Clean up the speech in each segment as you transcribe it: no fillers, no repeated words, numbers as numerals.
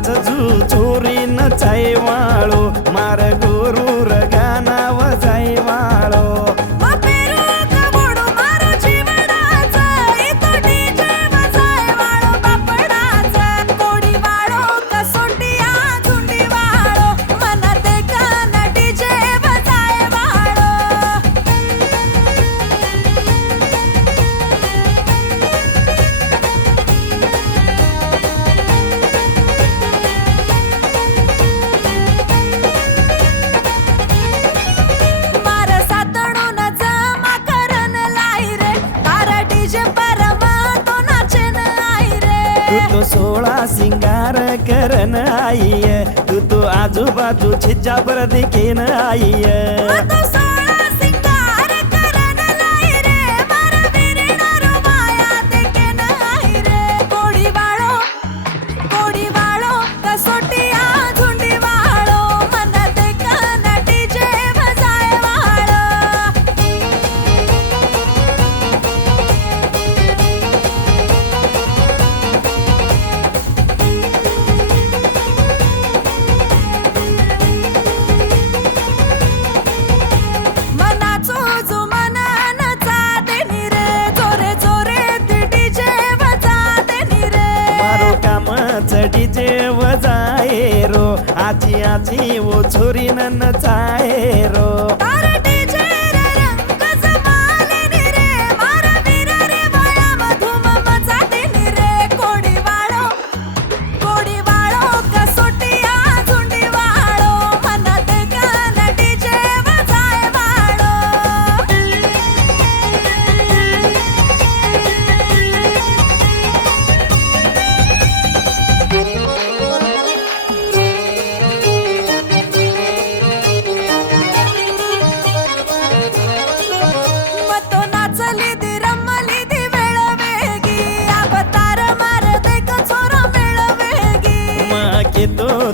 नाच जू छोरी नचाई वाळो मार गुरु गाना वजाई वाळो तू सोळा सिंगार करन आई तू आजूबाजू छिजाबर दिखीन आई डीजे वजाए रो आची आची वो छोरी नचाए रो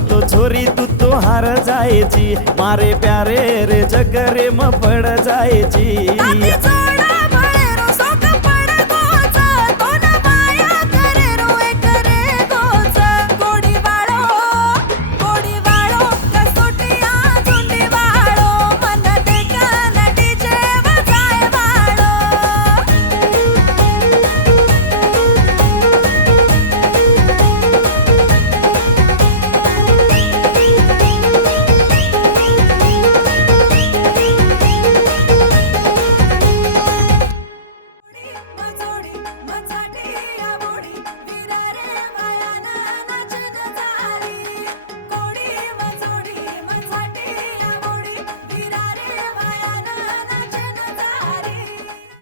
तो छोरी तू हार जायची मारे प्यारे रे जगरे म पड जायची।